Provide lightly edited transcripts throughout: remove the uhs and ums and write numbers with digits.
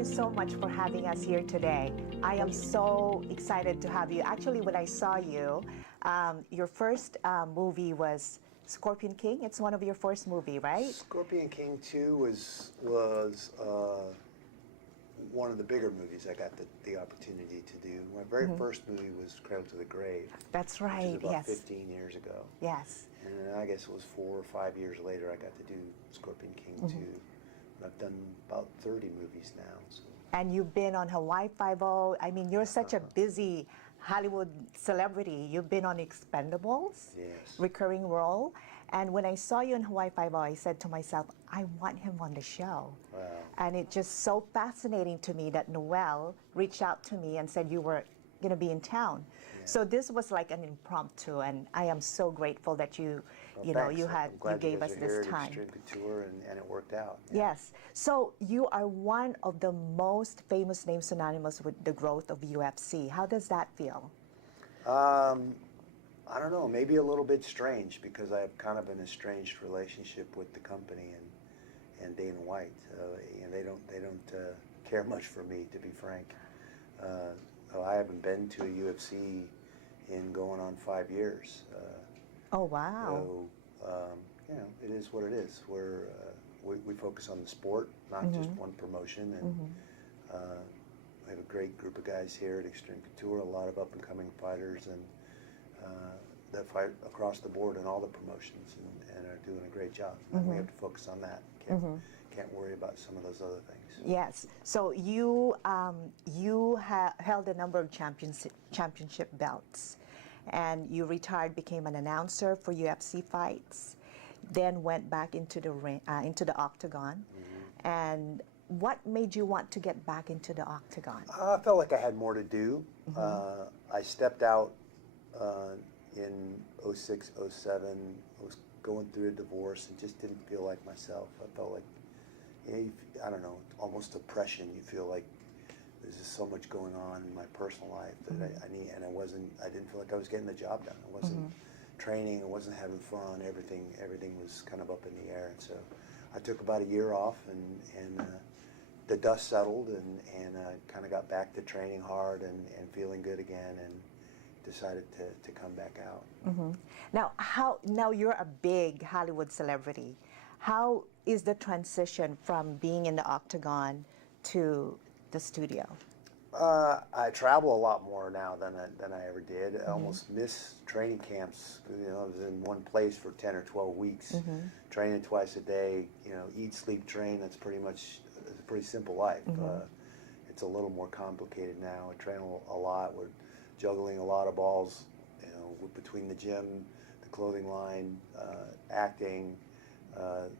you so much for having us here today. I am so excited to have you. Actually, when I saw you, your first movie was Scorpion King. It's one of your first movie, right? Scorpion King 2 was one of the bigger movies I got the opportunity to do. My very first movie was Cradle to the Grave. That's right, which is about yes. 15 years ago. Yes. And I guess it was 4 or 5 years later I got to do Scorpion King 2. I've done about 30 movies now. So. And you've been on Hawaii Five-0. I mean, you're such a busy Hollywood celebrity. You've been on Expendables, yes. recurring role. And when I saw you in Hawaii Five-0, I said to myself, I want him on the show. Wow. And it's just so fascinating to me that Noel reached out to me and said you were going to be in town. Yeah. So this was like an impromptu, and I am so grateful that you gave us this time. Extreme Couture, and it worked out. Yeah. Yes. So you are one of the most famous names synonymous with the growth of UFC. How does that feel? I don't know, maybe a little bit strange because I have kind of an estranged relationship with the company and Dana White. And they don't care much for me, to be frank. I haven't been to a UFC in going on 5 years. Oh wow! So it is what it is. We focus on the sport, not just one promotion, and we have a great group of guys here at Extreme Couture, a lot of up-and-coming fighters, and that fight across the board in all the promotions and are doing a great job. And we have to focus on that. Can't worry about some of those other things. Yes. So you held a number of championship belts, and you retired, became an announcer for UFC fights, then went back into the ring, into the octagon. And what made you want to get back into the octagon? I felt like I had more to do. I stepped out in 06, 07. I was going through a divorce and just didn't feel like myself. I felt like, I don't know, almost oppression. You feel like there's just so much going on in my personal life that I need, and I didn't feel like I was getting the job done. I wasn't training, I wasn't having fun, everything was kind of up in the air. And so I took about a year off, and the dust settled, and kind of got back to training hard and feeling good again, and decided to come back out. Now you're a big Hollywood celebrity. How is the transition from being in the octagon to the studio? I travel a lot more now than I ever did. I almost miss training camps. I was in one place for 10 or 12 weeks, training twice a day. Eat, sleep, train. That's pretty much a pretty simple life. It's a little more complicated now. I train a lot. We're juggling a lot of balls, between the gym, the clothing line, acting,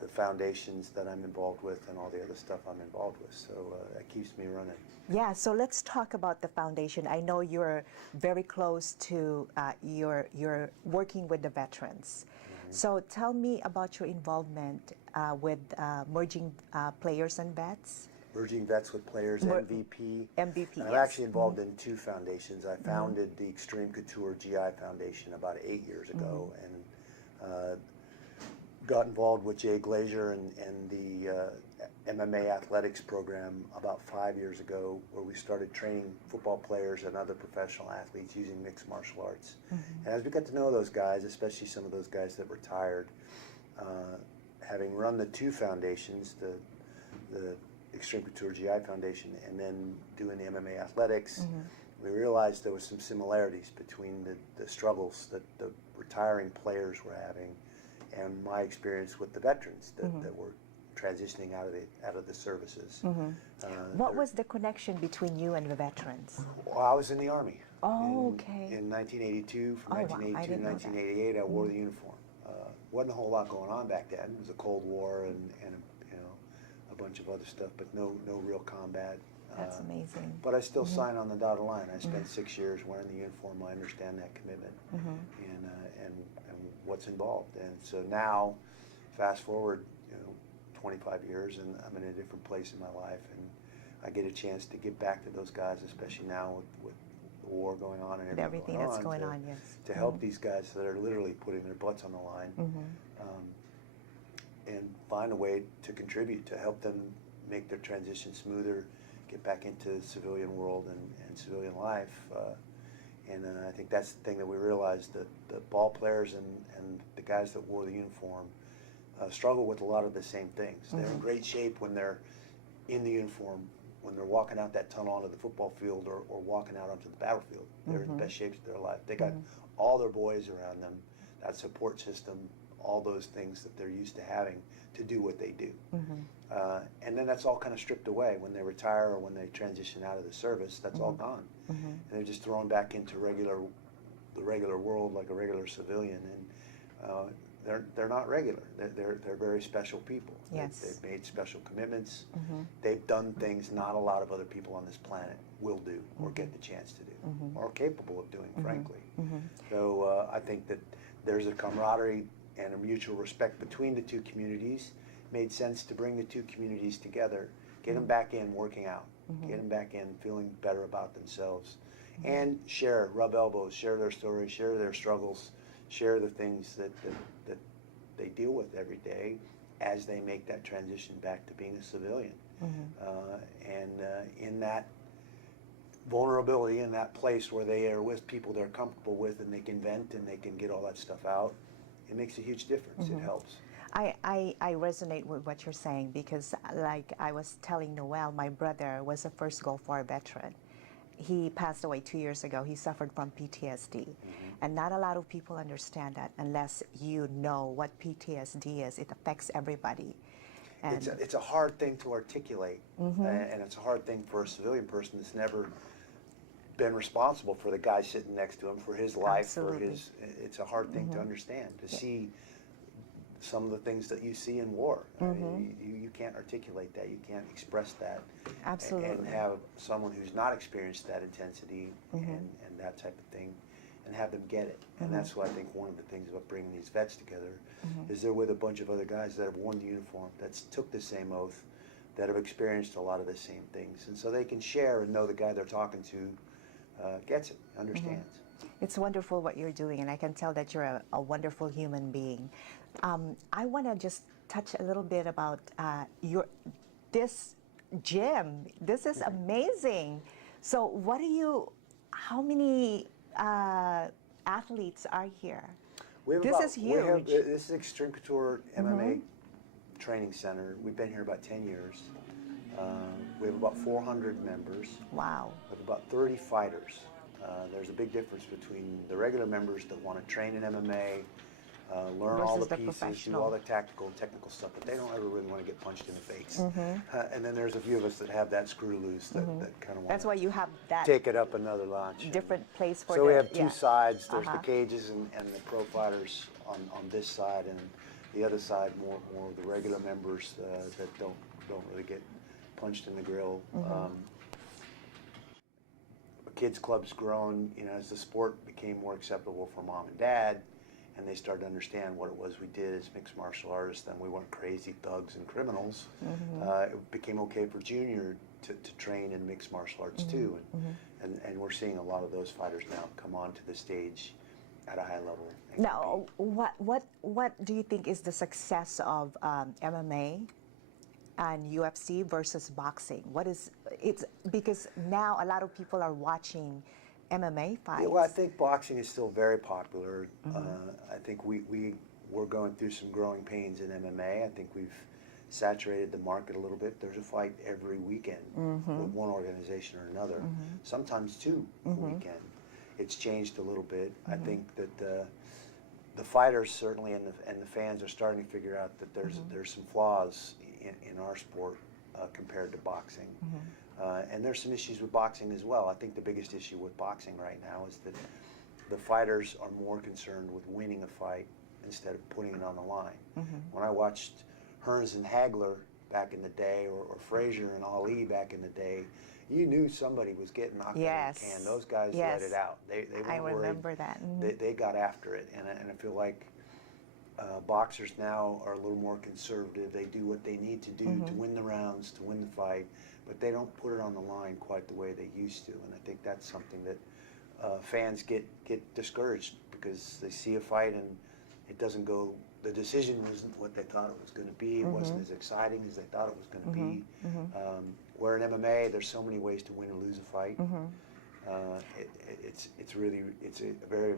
the foundations that I'm involved with, and all the other stuff I'm involved with. So that keeps me running. Yeah, so let's talk about the foundation. I know you're very close to, you're working with the veterans. So tell me about your involvement with merging players and vets. Merging vets with players, MVP. MVP, and I'm actually involved in 2 foundations. I founded the Extreme Couture GI Foundation about 8 years ago, and got involved with Jay Glazer and the MMA athletics program about 5 years ago, where we started training football players and other professional athletes using mixed martial arts. And as we got to know those guys, especially some of those guys that retired, having run the 2 foundations, the Extreme Couture GI Foundation and then doing the MMA athletics, we realized there was some similarities between the struggles that the retiring players were having and my experience with the veterans that were transitioning out of the services. What was the connection between you and the veterans? Well, I was in the Army. Oh, okay. In 1982, from Oh, wow. 1982 to 1988, I wore the uniform. Wasn't a whole lot going on back then. It was a Cold War and a bunch of other stuff, but no real combat. That's amazing. But I still sign on the dotted line. I spent 6 years wearing the uniform. I understand that commitment and what's involved. And so now, fast forward, 25 years, and I'm in a different place in my life, and I get a chance to give back to those guys, especially now with the war going on and everything that's going on, yes. To help these guys that are literally putting their butts on the line, and find a way to contribute to help them make their transition smoother, get back into the civilian world and civilian life. And I think that's the thing that we realized, that the ball players and the guys that wore the uniform struggle with a lot of the same things. They're in great shape when they're in the uniform, when they're walking out that tunnel onto the football field or walking out onto the battlefield. They're in the best shape of their life. They got all their boys around them, that support system, all those things that they're used to having to do what they do. And then that's all kind of stripped away when they retire or when they transition out of the service. That's all gone, and they're just thrown back into the regular world like a regular civilian. And they're not regular. They're very special people. Yes. They've made special commitments. They've done things not a lot of other people on this planet will do or get the chance to do or are capable of doing, frankly. So I think that there's a camaraderie and a mutual respect between the two communities. Made sense to bring the two communities together, get them back in working out, get them back in feeling better about themselves, and rub elbows, share their stories, share their struggles, share the things that they deal with every day as they make that transition back to being a civilian. In that vulnerability, in that place where they are with people they're comfortable with and they can vent and they can get all that stuff out, it makes a huge difference. It helps. I resonate with what you're saying, because like I was telling Noel, my brother was a first Gulf War veteran. He passed away 2 years ago. He suffered from PTSD. And not a lot of people understand that unless you know what PTSD is. It affects everybody. And it's a hard thing to articulate, and it's a hard thing for a civilian person that's never been responsible for the guy sitting next to him, for his life, for his. It's a hard thing to understand, to see some of the things that you see in war. I mean, you can't articulate that, you can't express that. Absolutely. And have someone who's not experienced that intensity and that type of thing, and have them get it. And that's what I think one of the things about bringing these vets together is they're with a bunch of other guys that have worn the uniform, that took the same oath, that have experienced a lot of the same things. And so they can share and know the guy they're talking to gets it, understands. It's wonderful what you're doing, and I can tell that you're a wonderful human being. I want to just touch a little bit about this gym. This is amazing. So how many athletes are here? This is huge. This is Extreme Couture MMA Training Center. We've been here about 10 years. We have about 400 members. Wow. We have about 30 fighters. There's a big difference between the regular members that want to train in MMA, learn all the pieces, do all the tactical and technical stuff, but they don't ever really want to get punched in the face. And then there's a few of us that have that screw loose that kind of want That's why you have that take it up another notch. Different place for So we have two sides. There's the Uh-huh. cages and the pro fighters on this side, and the other side more of the regular members that don't really get punched in the grill. Kids club's grown, as the sport became more acceptable for mom and dad, and they started to understand what it was we did as mixed martial artists. Then we weren't crazy thugs and criminals. It became okay for junior to train in mixed martial arts too, and we're seeing a lot of those fighters now come onto the stage at a high level. Now, what do you think is the success of MMA and UFC versus boxing? It's because now a lot of people are watching MMA fights. Yeah, well, I think boxing is still very popular. I think we're going through some growing pains in MMA. I think we've saturated the market a little bit. There's a fight every weekend with one organization or another, sometimes two a weekend. It's changed a little bit. I think that the fighters certainly and the fans are starting to figure out that there's some flaws in our sport compared to boxing. And there's some issues with boxing as well. I think the biggest issue with boxing right now is that the fighters are more concerned with winning a fight instead of putting it on the line. When I watched Hearns and Hagler back in the day, or Frazier and Ali back in the day, you knew somebody was getting knocked out of the can. Those guys let it out. They weren't worried. remember that. They got after it, and I feel like boxers now are a little more conservative. They do what they need to do to win the rounds, to win the fight, but they don't put it on the line quite the way they used to. And I think that's something that fans get discouraged because they see a fight and it doesn't go the decision wasn't what they thought it was going to be. It wasn't as exciting as they thought it was going to be. Where in MMA, there's so many ways to win or lose a fight. It's a very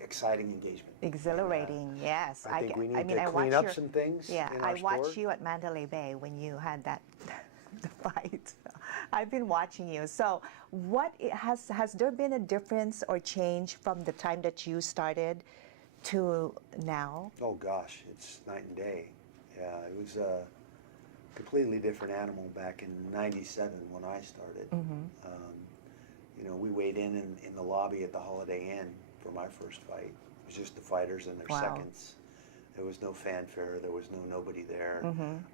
exciting engagement. Exhilarating, yes. I think we need to clean up some things. Yeah, in our I watched sport. you at Mandalay Bay when you had that the fight. I've been watching you. So, has there been a difference or change from the time that you started to now? Oh gosh, it's night and day. Yeah, it was a completely different animal back in '97 when I started. You know, we weighed in the lobby at the Holiday Inn for my first fight. It was just the fighters and their seconds. There was no fanfare. There was nobody there.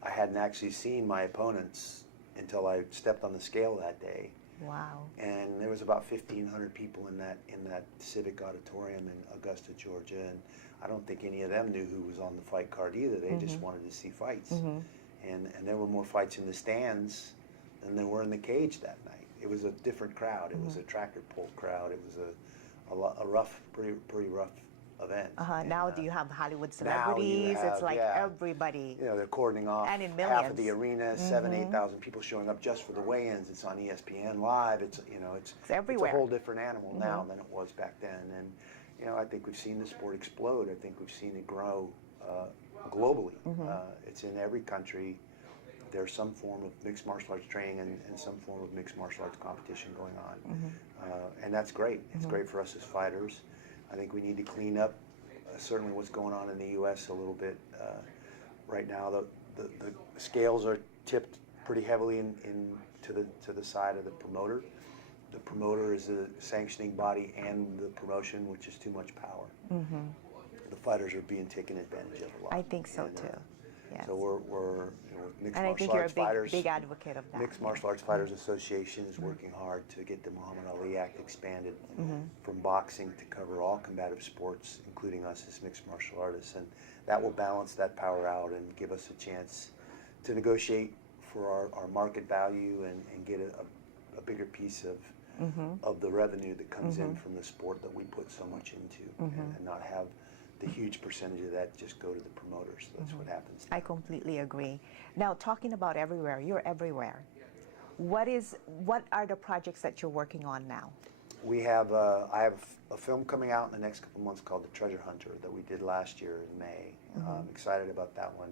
I hadn't actually seen my opponents until I stepped on the scale that day. Wow. And there was about 1,500 people in that civic auditorium in Augusta, Georgia, and I don't think any of them knew who was on the fight card either. They just wanted to see fights. And there were more fights in the stands than there were in the cage that night. It was a different crowd. It was a tractor pull crowd. It was a rough, pretty rough event. Now do you have Hollywood celebrities? It's like everybody. You know, they're cordoning off and in half of the arena, 8,000 people showing up just for the weigh-ins. It's on ESPN Live. It's everywhere. It's a whole different animal now than it was back then. And you know, I think we've seen the sport explode. I think we've seen it grow globally. It's in every country. There's some form of mixed martial arts training and some form of mixed martial arts competition going on. And that's great. It's great for us as fighters. I think we need to clean up certainly what's going on in the U.S. a little bit. Right now, the scales are tipped pretty heavily to the side of the promoter. The promoter is the sanctioning body and the promotion, which is too much power. The fighters are being taken advantage of a lot. I think so too. Yes. So we're mixed and I martial think you're arts a big, fighters. big advocate of that. Mixed Martial Arts Fighters Association is working hard to get the Muhammad Ali Act expanded from boxing to cover all combative sports, including us as mixed martial artists, and that will balance that power out and give us a chance to negotiate for our market value and get a bigger piece of the revenue that comes in from the sport that we put so much into, and not have the huge percentage of that just go to the promoters. That's what happens now. I completely agree. Now, talking about everywhere, you're everywhere. What are the projects that you're working on now? We have I have a film coming out in the next couple months called The Treasure Hunter that we did last year in May. I'm excited about that one.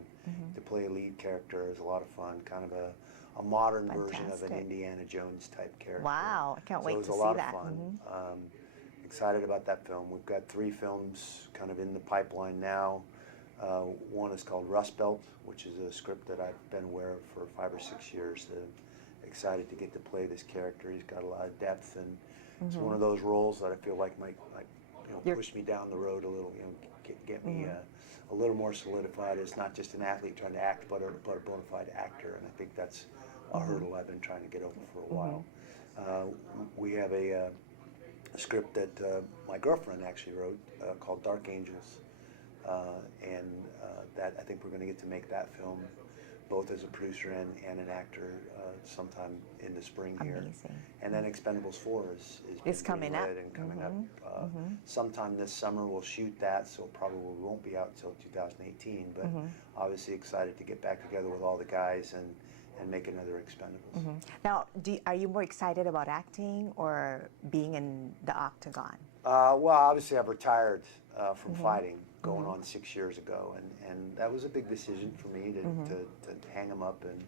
To play a lead character is a lot of fun, kind of a modern version of an Indiana Jones type character. Wow, I can't wait to see that. So it was a lot of fun. Excited about that film. We've got 3 films kind of in the pipeline now. One is called Rust Belt, which is a script that I've been aware of for 5 or 6 years. Excited to get to play this character. He's got a lot of depth, and it's one of those roles that I feel like might push me down the road a little. Get me a little more solidified as not just an athlete trying to act, but a bona fide actor. And I think that's a hurdle I've been trying to get over for a while. We have a script that my girlfriend actually wrote called Dark Angels, and that I think we're going to get to make that film both as a producer and an actor sometime in the spring here. Amazing. And then Expendables 4 is coming up. And coming up sometime this summer. We'll shoot that, so it probably won't be out until 2018, but obviously excited to get back together with all the guys and make another Expendables. Now, are you more excited about acting or being in the octagon? Well, obviously I've retired from fighting going on 6 years ago, and that was a big decision for me to hang them up and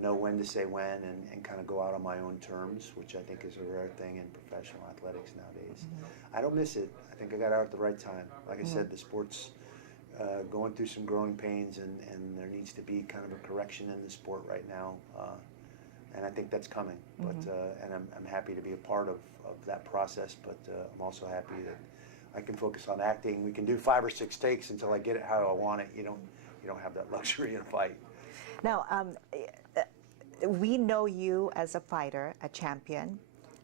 know when to say when and kind of go out on my own terms, which I think is a rare thing in professional athletics nowadays. I don't miss it. I think I got out at the right time. Like I said, the sport's going through some growing pains, and there needs to be kind of a correction in the sport right now, and I think that's coming. But and I'm happy to be a part of that process. But I'm also happy that I can focus on acting. We can do 5 or 6 takes until I get it how I want it. You don't have that luxury in a fight. Now, we know you as a fighter, a champion,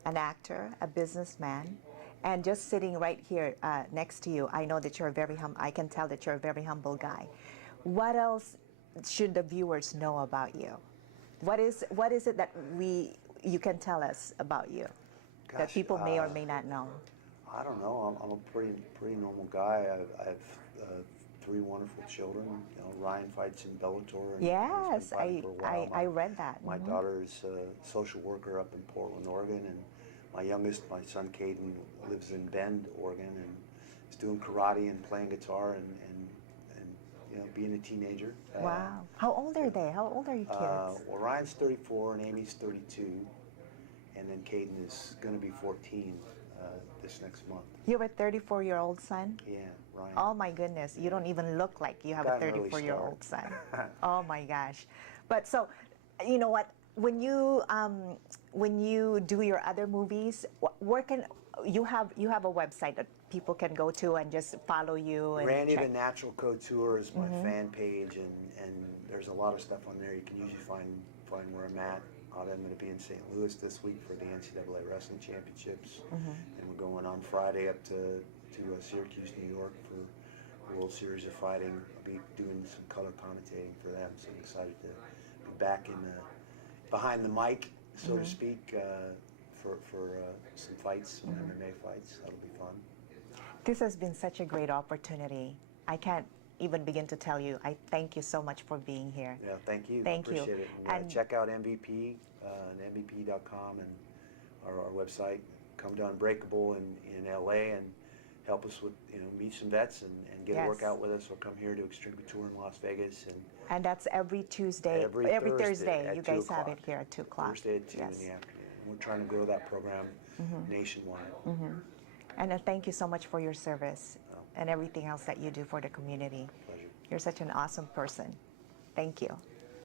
an actor, a businessman. And just sitting right here next to you, I know that you're I can tell that you're a very humble guy. What else should the viewers know about you? What is it that you can tell us about you that people may or may not know? I don't know. I'm a pretty normal guy. I have 3 wonderful children. You know, Ryan fights in Bellator. And Yes, has been fighting for a while. I read that. My daughter is a social worker up in Portland, Oregon, and my youngest, my son Caden, lives in Bend, Oregon, and is doing karate and playing guitar and you know, being a teenager. Wow. How old are they? How old are your kids? Well, Ryan's 34 and Amy's 32, and then Caden is going to be 14 this next month. You have a 34-year-old son? Yeah, Ryan. Oh my goodness, you don't even look like you have a 34-year-old son. Oh my gosh. But so, you know what, when you do your other movies, where can you have a website that people can go to and just follow you and Randy check? the Natural Couture is my fan page, and there's a lot of stuff on there. You can usually find where I'm at. I'm going to be in St. Louis this week for the NCAA Wrestling Championships, and we're going on Friday up to Syracuse, New York for the World Series of Fighting. I'll be doing some color commentating for them, so I'm excited to be back in behind the mic, so to speak, for some fights, some MMA fights. That'll be fun. This has been such a great opportunity. I can't even begin to tell you. I thank you so much for being here. Yeah, thank you. Thank you. Appreciate it. And check out MVP and MVP.com and our website. Come to Unbreakable in LA and help us with, you know, meet some vets and get a workout with us, or come here to Extreme Couture in Las Vegas. And that's every Tuesday, every Thursday. You guys have it here at 2 o'clock. Thursday at 2 in the afternoon. We're trying to grow that program nationwide. And thank you so much for your service and everything else that you do for the community. Pleasure. You're such an awesome person. Thank you.